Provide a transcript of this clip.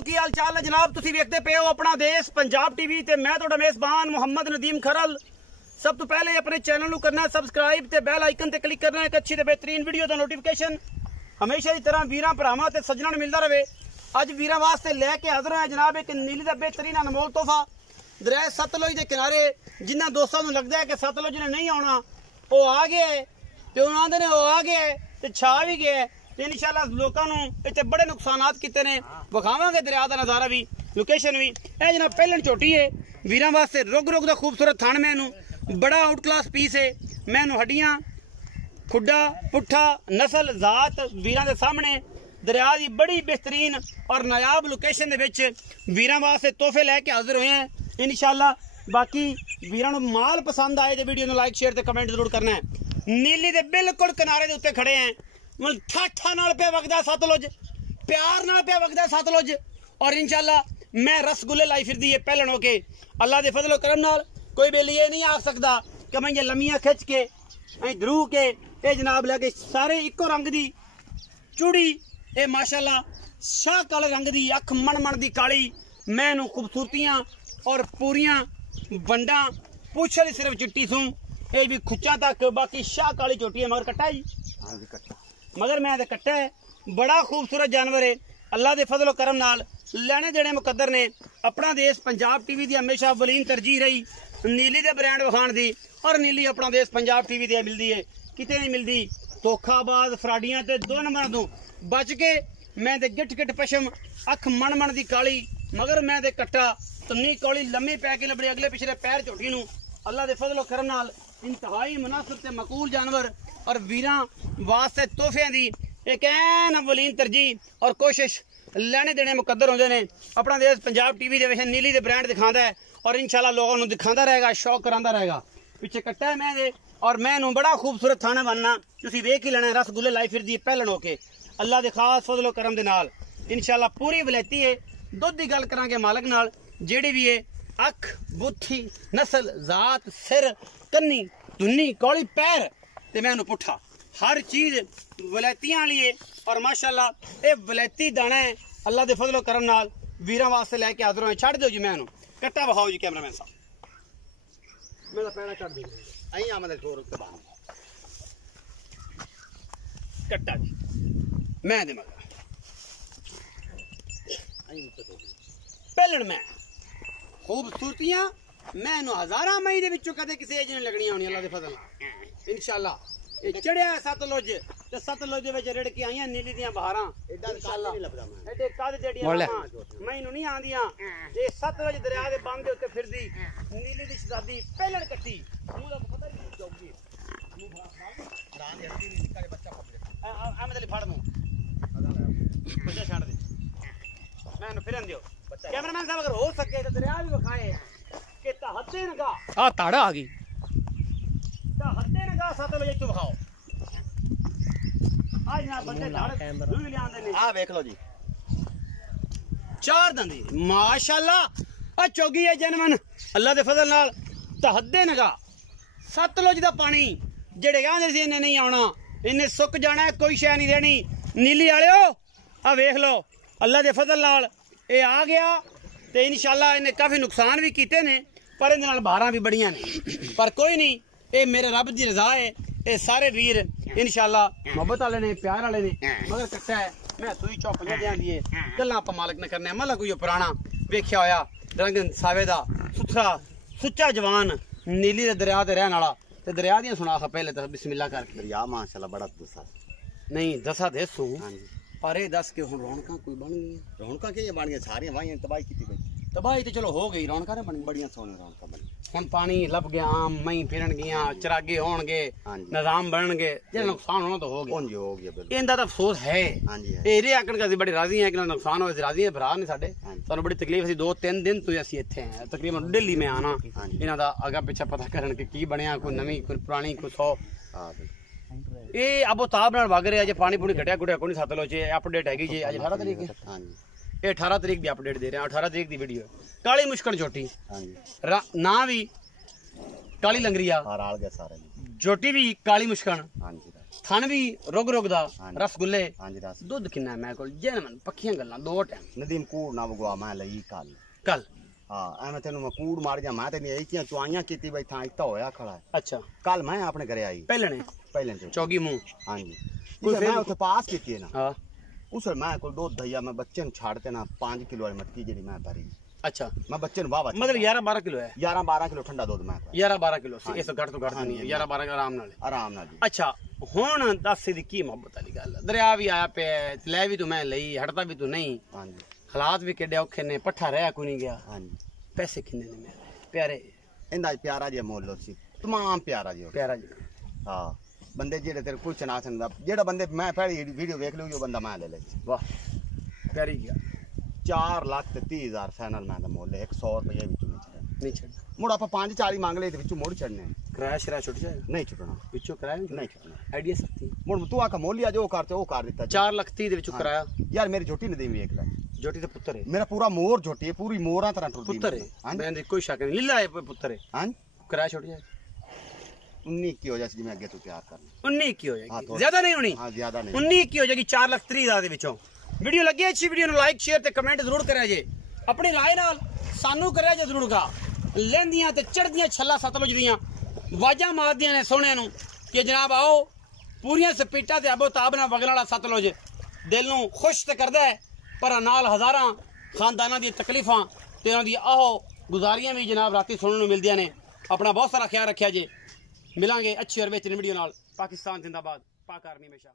की हाल चाल है जनाब। तुसी वेखदे पे हो अपना देश पंजाब टीवी ते मैं तुहाडा मेज़बान मुहम्मद नदीम खरल। सब तो पहले अपने चैनल को करना है सबसक्राइब ते बैल आइकन ते क्लिक करना है। एक अच्छी ते बेहतरीन वीडियो का नोटिफिकेशन हमेशा की तरह वीरां भरावां ते सज्जणां नूं मिलदा रहे। अज वीरां वास्ते लैके हाज़र है जनाब एक नीली का बेहतरीन अनमोल तोहफा। दरिया सतलुज के किनारे जिन्हां दोस्तों नूं लगदा है कि सतलुज ने नहीं आउणा वो आ गया है ते उन्हां दे ने वो आ गया है ते छा भी गया है। इंशाअल्लाह लोगों को इतने बड़े नुकसानात किते ने विखावांगे दरिया का नज़ारा भी लोकेशन भी। यह जनाब पहलन चोटी है वीरां वास्ते रुग रुग का खूबसूरत थान मैनू बड़ा आउट क्लास पीस है। मैनू हड्डियां खुड्डा पुट्ठा नस्ल जात वीरां दे सामने दरिया की बड़ी बेहतरीन और नायाब लोकेशन दे वीरां वास्ते तोहफे लैके हाजिर हुए हैं इंशाअल्लाह। बाकी वीरां नूं माल पसंद आए तो वीडियो नूं लाइक शेयर ते कमेंट जरूर करना है। नीली दे बिल्कुल किनारे दे उत्ते खड़े हैं मतलब ठाठा नाल पे वगदा सतलुज प्यार नाल पे वगदा सतलुज। और इंशाअल्लाह मैं रसगुल्ले लाई फिरदी है पहलन होके अल्लाह दे फजल करम नाल। कोई बेली ये नहीं आ सकता कि मैं ये लम्मियां खिंच के धरू के ये जनाब लैके सारे इको रंग दी चूड़ी ये माशाअल्लाह शाह काले रंग दी अख मन मन दी काली मैनू खूबसूरतियां और पूरियां बंडा पूछ वाली सिर्फ चिट्टी सूं ये भी खुच्चा तक बाकी शाह काली चोटी है। मगर कट्टा है जी हाँ जी कट्टा मगर मैं कट्टा है बड़ा खूबसूरत जानवर है। अल्लाह के फजल करम नाल लेने देने मुकद्दर ने अपना देश पंजाब टीवी की हमेशा अवलीन तरजीह रही नीली के ब्रांड विखाण दी। और नीली अपना देश पंजाब टीवी की मिलती है किते नहीं मिलती धोखाबाज फराडियां ते दो नंबर तू बच के मैं ते गिट गिट पशम अख मन मन की काली मगर मैं ते कट्टा तुन्नी काली लम्मी पै के लबड़े अगले पिछले पैर झोटी नूं अल्लाह के फजल करम नाल इंतहाई मुनासिब ते मकूल जानवर और वीरां वास्ते तोहफियां दी एक ऐन अवलीन तरजीह और कोशिश लेने देने मुकद्दर होंदे ने। अपना देश पंजाब टीवी दे नीली दे ब्रांड दिखांदा है और इंशाअल्लाह लोगों नूं दिखांदा रहेगा शौक करांदा रहेगा। पिछे कट्टा है मैं दे और मैनू बड़ा खूबसूरत थाना बनना तुसीं वेख ही लेना। रसगुल्ले लाई फिरदी है पहलन होके अल्लाह दे खास फजलो करम दे नाल इंशाअल्लाह पूरी वलैती है। दुध की गल करांगे मालक नाल जेड़ी भी है अख बुत्थी नस्ल जात सिर कन्नी धुन्नी कौली पैर ते मैनू पुट्ठा हर चीज वलैतियां वाली है। और माशाअल्लाह ये वलैती दाना है अल्लाह के फजलो करम नाल वीरां वास्ते लैके हाजिर होए। छड़ दो जी मैनू कट्टा बहाओ जी कैमरामैन साहब मेरा पैरा छड़ दे अहीं आमद छोर के बाद कट्टा जी मैं दे मगर पहलन मैं खूबसूरतियां मैनू हजारा मई दे विचों कदे किसी एज ने लगनियां होनी अल्लाह दे फजल नाल इंशाअल्लाह। ये चढ़िया सतलुज ते सतलुज दे विच रिड़की आईयां नीली दियां बहारां इंशाअल्लाह एडे कद जेड़ियां मैनू नहीं आंदियां ये सतलुज दरिया दे बंद दे उत्ते फिरदी नीली दी शहजादी पहलन कट्टी मुंह दा पता नहीं चौकी मुंह बड़ा रान हल्दी नहीं निकले बच्चा पकड़े अहमद अली फाड़ मुंह बच्चा छाड़ दे मैनू फिरन दियो कैमरामैन साहब अगर हो सके तो दरिया भी विखाए कि तहते नगा आ ताड़ा आ गई तहते नगा सतलुज तो विखाओ आज ना बंदे धाड़ दूर ले आंदे ने आ देख लो जी चार दंदी माशाअल्लाह आ चोगी है जनमन अल्लाह दे फजल नाल तहते नगा सतलुज दा पानी जेड़े आंदे सी इन्ने नहीं आउणा इन्ने सुक जाना है कोई शै नहीं रहनी। नीली वालिओ आ वेख लो अल्लाह दे फजल नाल ये आ गया तो इंशाअल्लाह इन्हें काफ़ी नुकसान भी किए ने पर इहदे नाल बहारां भी बड़ियां ने पर कोई नहीं ये मेरे रब की रजा है। ये सारे वीर इंशाअल्लाह मोहब्बत वाले ने प्यार वाले ने मगर कट्टा है मैं सुई चौपलियां दें दी गल्लां आपां मालक ने करने मतलब कोई पुराना वेख्या होया रंग सावे दा सुथरा सुच्चा जवान नीली दे दरिया ते रहने वाला ते दरिया दियां सुना पहले तो बिस्मिल्लाह करके दरिया माशाअल्लाह बड़ा दसा नहीं दसा देसू पर ये दस के हुण रौनकां कोई बन गई रौनकां के बन गई सारियां वाहियां तबाही की गई तबाही तो चलो हो गई रौनकां ने बनी बड़ियां सोहनी रौनकां बनी हुण पानी लभ गया आम मई फिरन गया चरागे होणगे निजाम बनणगे जे नुकसान होना तो हो गया बिल्कुल इहदा तो अफसोस है ये आकड़ के बड़े राजी हैं कि नुकसान होए राजी है भरा ने साडे सानू बड़ी तकलीफ असीं 2-3 दिन तो असीं इत्थे हैं तकरीबन दिल्ली में आना इन्हां दा अगा पिछा पता करन कि की बनया कोई नवीं कोई पुरानी कोई 100 ये अबो ताब नाल वग रहा जे पानी पूनी घटिया गुटिया कोई सतलुज अपडेट हैगी जी अज 18 तरीक है ये 18 तरीक की अपडेट दे रहे हैं 18 तरीक की वीडियो काली मुश्किल चोटी ना भी काली लंगरिया जोटी भी काली मुश्किल ਥਣ ਵੀ ਰੁਗ ਰੁਗ ਦਾ ਰਸਗੁੱਲੇ ਹਾਂਜੀ ਰਸ ਦੁੱਧ ਕਿੰਨਾ ਮੈਂ ਕੋਲ ਜੈਨ ਪੱਕੀਆਂ ਗੱਲਾਂ ਦੋ ਟਾਈਮ ਨਦੀਮ ਕੂੜ ਨਾ ਵਗਵਾ ਮੈਂ ਲਈ ਕੱਲ ਹਾਂ ਐਵੇਂ ਤੈਨੂੰ ਮੈਂ ਕੂੜ ਮਾਰ ਜਾ ਮੈਂ ਤੇ ਨਹੀਂ ਆਈਆਂ ਚੁਆਈਆਂ ਕੀਤੀ ਬਈ ਥਾਂ ਇੱਤਾ ਹੋਇਆ ਖੜਾ ਅੱਛਾ ਕੱਲ ਮੈਂ ਆਪਣੇ ਘਰੇ ਆਈ ਪਹਿਲੇ ਚੌਗੀ ਮੂੰਹ ਹਾਂਜੀ ਮੈਂ ਉੱਥੇ ਪਾਸ ਕੀਤੀ ਹੈ ਨਾ ਹਾਂ ਉਸ ਮੈਂ ਕੋਲ ਦੁੱਧ ਦਈਆ ਮੈਂ ਬੱਚੇ ਨੂੰ ਛੱਡ ਤੇ ਨਾ 5 ਕਿਲੋ ਵਾਲੀ ਮਟਕੀ ਜਿਹੜੀ ਮੈਂ ਭਰੀ ਅੱਛਾ ਮੈਂ ਬੱਚੇ ਨੂੰ ਵਾਵਾ ਮਤਲਬ 11-12 ਕਿਲੋ ਹੈ 11-12 ਕਿਲੋ ਠੰਡਾ ਦੁੱਧ ਮੈਂ 11-12 ਕਿਲੋ ਸੀ ਇਸ ਘੱਟ ਤੋਂ ਘੱਟ ਨਹੀਂ 11-12 ਆਰਾਮ ਨਾਲ ਜੀ ਅੱਛਾ ਹੁਣ ਦੱਸ ਦੀ ਕੀ ਮੁਹੱਬਤ ਵਾਲੀ ਗੱਲ ਦਰਿਆ ਵੀ ਆਇਆ ਪਿਆ ਲੈ ਵੀ ਤੂੰ ਮੈਂ ਲਈ ਹਟਦਾ ਵੀ ਤੂੰ ਨਹੀਂ ਹਾਂਜੀ ਹਾਲਾਤ ਵੀ ਕਿੱਡੇ ਔਖੇ ਨੇ ਪੱਠਾ ਰਹਿ ਕੋਈ ਨਹੀਂ ਗਿਆ ਹਾਂਜੀ ਪੈਸੇ ਕਿੰਨੇ ਨੇ ਮੇਰੇ ਪਿਆਰੇ ਇਹਦਾ ਪਿਆਰਾ ਜਿਹਾ ਮੁੱਲ ਸੀ ਤਮਾਮ ਪਿਆਰਾ ਜੀ ਹਾਂ ਬੰਦੇ ਜਿਹੜੇ ਤੇਰੇ ਕੋਈ ਚਨਾ ਸਕਦਾ ਜਿਹੜਾ ਬੰਦੇ ਮੈਂ ਪਹਿਲੀ ਵੀਡੀਓ ਵੇਖ ਲਈ ਉਹ ਬੰਦਾ ਮੈਂ ਲੈ ਲੈ ਵਾਹ ਪਿਆਰੀ ਗਿਆ 4,30,000 ਫਾਈਨਲ ਮੈਂ ਦਾ ਮੁੱਲ 100 ਰੁਪਏ ਵਿੱਚੋਂ ਨਹੀਂ ਛੱਡ ਮੁੜ ਆਪਾਂ 5-40 ਮੰਗ ਲਏ ਤੇ ਵਿੱਚੋਂ ਮੁੜ ਛੱਡਨੇ ਕਿਰਾਇਆ ਸ਼ਰਾ ਛੁੱਟ ਜਾਏ ਨਹੀਂ ਛੁੱਟਣਾ ਵਿੱਚੋਂ ਕਿਰਾਇਆ ਨਹੀਂ ਛੁੱਟਣਾ ਆਈਡੀਆ ਸਖਤੀ ਮੁੜ ਤੂੰ ਆਖਾ ਮੁੱਲ ਆ ਜੋ ਕਰ ਤੇ ਉਹ ਕਰ ਦਿੱਤਾ 4,30,000 ਦੇ ਵਿੱਚੋਂ ਕਿਰਾਇਆ ਯਾਰ ਮੇਰੀ ਝੋਟੀ ਨਦੀਮ ਵੇਖ ਲੈ ਝੋਟੀ ਦਾ ਪੁੱਤਰ ਹੈ ਮੇਰਾ ਪੂਰਾ ਮੋਰ ਝੋਟੀ ਹੈ ਪੂਰੀ ਮੋਰਾਂ ਤਰ੍ਹਾਂ ਟੁੱਟਦੀ ਪੁੱਤਰ ਹੈ ਮੈਂ ਦੇ ਕੋਈ ਸ਼ੱਕ ਨਹੀਂ ਲੀਲਾ ਹੈ ਪੁੱਤਰ ਹੈ ਹਾਂ ਕਿਰਾਇਆ ਛੁੱਟ ਜਾਏ 19 ਕੀ ਹੋ ਜਾ ਜਿਵੇਂ ਅੱਗੇ ਤੂੰ ਤਿਆਰ ਕਰ 19 ਕੀ ਹੋ ਜਾਏਗੀ ਜ਼ਿਆਦਾ ਨਹੀਂ ਹੋਣੀ ਹਾਂ ਜ਼ਿਆਦਾ ਨਹੀਂ 19 ਕੀ ਹੋ ਜਾਏਗੀ 4,30,000 ਦੇ ਵਿੱਚੋਂ ਵੀਡੀਓ ਲੱਗੀ ਅੱਛੀ ਵੀਡੀਓ ਨੂੰ ਲਾਈਕ ਸ਼ੇਅਰ ਤੇ ਕਮੈਂਟ ਜ਼ਰੂਰ ਕਰਿਆ ਜੇ ਆਪਣੀ ਰਾਏ ਨਾਲ ਸਾਨੂੰ ਕਰਿਆ ਜੇ ਜ਼ਰੂਰ ਗਾ ਲੈਂਦੀਆਂ ਤੇ ਚੜਦੀਆਂ ਛੱਲਾ ਸਤਲੁਜ ਦੀਆਂ ਵਾਜਾਂ ਮਾਰਦੀਆਂ ਨੇ ਸੋਹਣਿਆਂ ਨੂੰ ਕਿ ਜਨਾਬ ਆਓ ਪੂਰੀਆਂ ਸਪੀਟਾਂ ਤੇ ਆਬੋ ਤਾਬ ਨਾਲ ਵਗਣ ਵਾਲਾ ਸਤਲੁਜ ਦਿਲ ਨੂੰ ਖੁਸ਼ ਤੇ ਕਰਦਾ ਹੈ ਪਰ ਨਾਲ ਹਜ਼ਾਰਾਂ ਖਾਨਦਾਨਾਂ ਦੀਆਂ ਤਕਲੀਫਾਂ ਤੇ ਉਹਨਾਂ ਦੀ ਆਹੋ ਗੁਜ਼ਾਰੀਆਂ ਵੀ ਜਨਾਬ ਰਾਤੀ ਸੁਣਨ ਨੂੰ ਮਿਲਦੀਆਂ ਨੇ ਆਪਣਾ ਬਹੁਤ ਸਾਰਾ ਖਿਆਲ ਰੱਖਿਆ ਜੇ ਮਿਲਾਂਗੇ ਅੱਛੀ ਔਰ ਬਿਹਤਰੀਨ ਵੀਡੀਓ ਨਾਲ ਪਾਕਿਸਤਾਨ ਜ਼ਿੰਦਾਬਾਦ ਪਾਕ ਆਰਮੀ ਹਮੇਸ਼ਾ